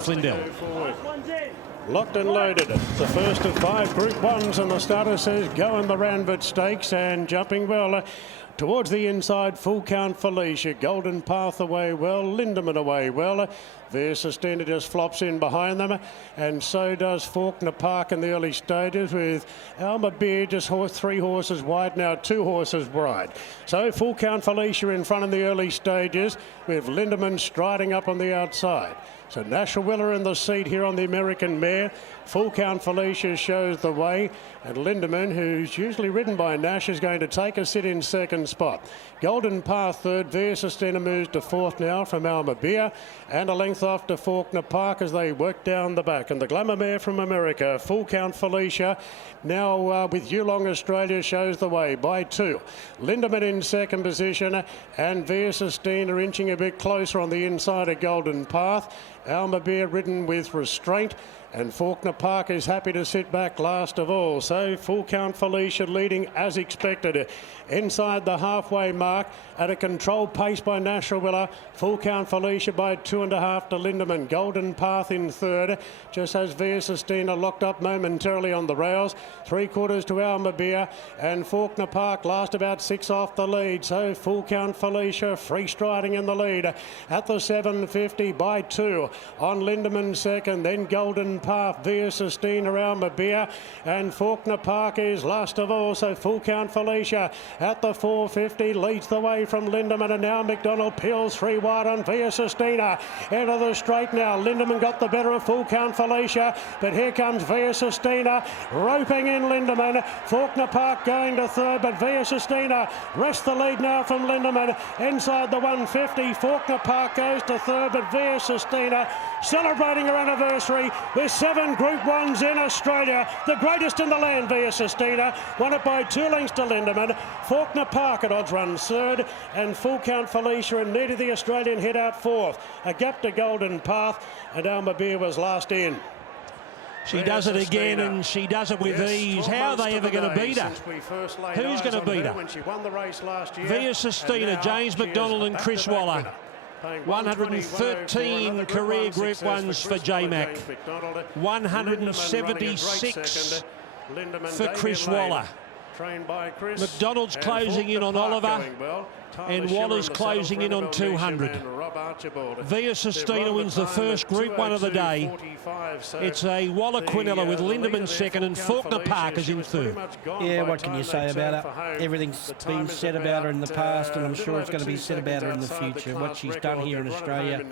Flindell. Locked and loaded. It's the first of 5 Group 1s, and the starter says go in the Ranvet Stakes, and jumping well towards the inside. Full Count Felicia, Golden Path away well, Lindemann away well. Sistina just flops in behind them, and so does Faulkner Park in the early stages, with Alma Beer just 3 horses wide now, 2 horses wide. So Full Count Felicia in front in the early stages, with Lindemann striding up on the outside. So National Willer in the seat here on the American mare. Full Count Felicia shows the way, and Lindemann, who's usually ridden by Nash, is going to take a sit in second spot. Golden Path third. Sistina moves to fourth now from Alma Beer, and a length off to Faulkner Park as they work down the back. And the glamour mare from America, Full Count Felicia, now with Yulong Australia, shows the way by 2. Lindemann in second position, and Sistina inching a bit closer on the inside of Golden Path. Alma Beer ridden with restraint, and Faulkner Park is happy to sit back last of all. So Full Count Felicia leading as expected inside the halfway mark at a controlled pace by National Willer. Full Count Felicia by 2.5 to Lindemann. Golden Path in third, just as Sistina locked up momentarily on the rails. 3/4 to Alma Beer, and Faulkner Park last about 6 off the lead. So Full Count Felicia free striding in the lead at the 750 by 2 on Lindemann second, then Golden Path, Sistina, Alma Beer, and Faulkner Park is last of all. So Full Count Felicia at the 450 leads the way from Lindemann, and now McDonald peels 3 wide on Sistina into the straight now. Lindemann got the better of Full Count Felicia, but here comes Sistina roping in Lindemann. Faulkner Park going to third, but Sistina rests the lead now from Lindemann inside the 150. Faulkner Park goes to third, but Sistina celebrating her anniversary with 7 Group 1s in Australia, the greatest in the land. Sistina won it by 2 lengths to Lindemann. Faulkner Park at odds runs third, and Full Count Felicia and needed the Australian hit out fourth. A gap to Golden Path, and Alma Beer was last in. She does it again, and she does it with ease. How are they ever going to beat her? Who's going to beat her? Sistina, James McDonald and Chris Waller. 113 career Group 1s for J-Mac. 176 for Chris Waller. McDonald's closing in on Oliver, and Waller's closing in on 200. Sistina wins the first Group 1 of the day. It's a Waller Quinella with Lindemann second, and Faulkner Park is in third. Yeah, what can you say about her? Everything's been said about her in the past, and I'm sure it's going to be said about her in the future. What she's done here in Australia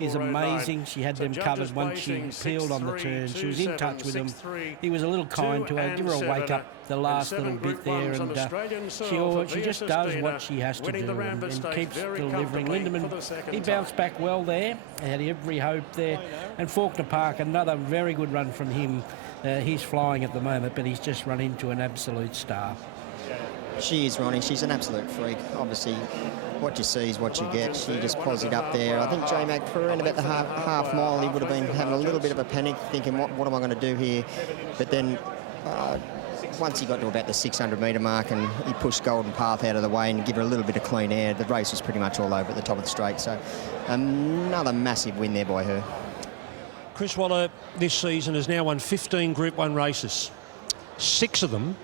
is amazing. She had them covered once she peeled on the turn. She was in touch with them. He was a little kind to her, give her a wake up the last little bit there, and she just does what she has to do and keeps delivering. Lindemann, he bounced back well there, had every hope there, and Faulkner Park, another very good run from him. He's flying at the moment, but he's just run into an absolute star. She is, Ronnie. She's an absolute freak. Obviously, what you see is what you get. She just posed up there. I think J-Mac, for around about the half mile, he would have been having a little bit of a panic, thinking, what am I going to do here? But then once he got to about the 600-metre mark and he pushed Golden Path out of the way and give her a little bit of clean air, the race was pretty much all over at the top of the straight. So another massive win there by her. Chris Waller this season has now won 15 Group 1 races, 6 of them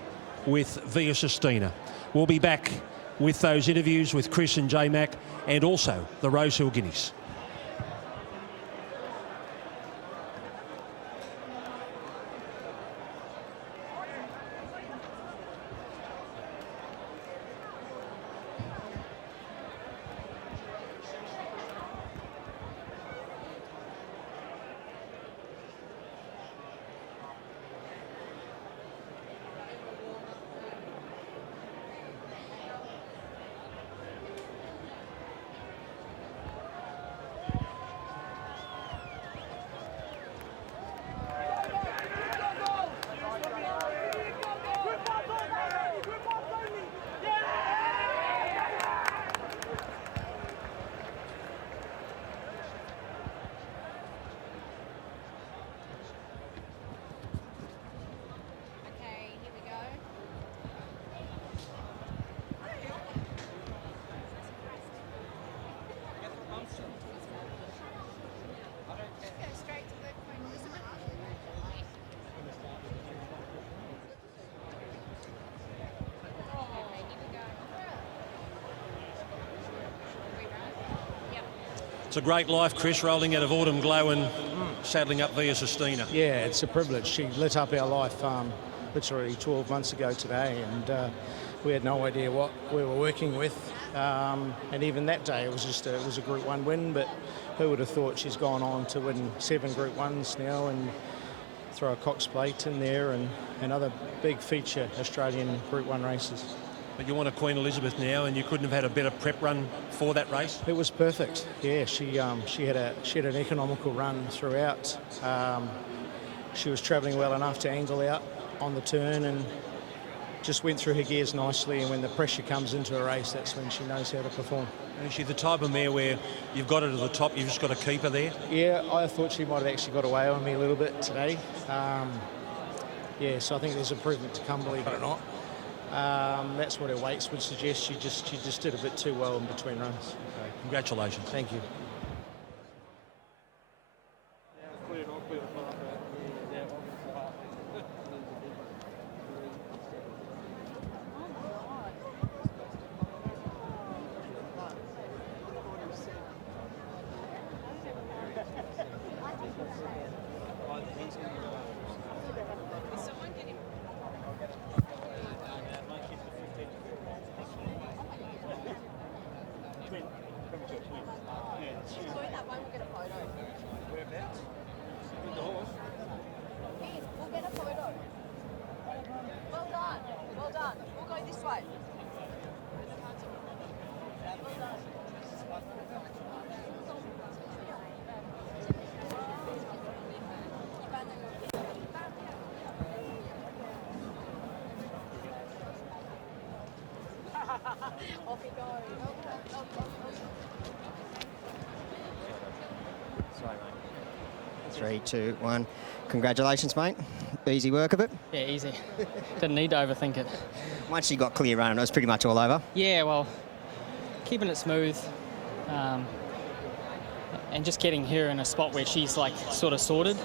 with Sistina. We'll be back with those interviews with Chris and J-Mac, and also the Rosehill Guineas. It's a great life, Chris, rolling out of Autumn Glow and saddling up via Sistina. Yeah, it's a privilege. She lit up our life literally 12 months ago today, and we had no idea what we were working with. And even that day, it was a Group 1 win, but who would have thought she's gone on to win 7 Group 1s now and throw a Cox Plate in there and other big feature Australian Group 1 races. But you want a Queen Elizabeth now, and you couldn't have had a better prep run for that race? It was perfect. Yeah, she had an economical run throughout. She was travelling well enough to angle out on the turn and just went through her gears nicely, and when the pressure comes into a race, that's when she knows how to perform. And is she the type of mare where you've got her to the top, you've just got to keep her there? Yeah, I thought she might have actually got away on me a little bit today. Yeah, so I think there's improvement to come, believe it or not. That's what her weights would suggest. She just did a bit too well in between runs. Okay. Congratulations. Thank you. 3, 2, 1. Congratulations, mate. Easy work of it. Yeah, easy. Didn't need to overthink it. Once you got clear run, it was pretty much all over. Yeah, well, keeping it smooth, and just getting her in a spot where she's like sort of sorted,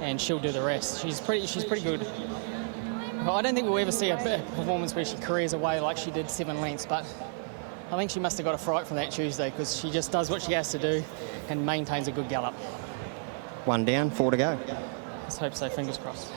and she'll do the rest. She's pretty good. I don't think we'll ever see a performance where she careers away like she did 7 lengths, but I think she must have got a fright from that Tuesday, because she just does what she has to do and maintains a good gallop. 1 down, 4 to go. Let's hope so, fingers crossed.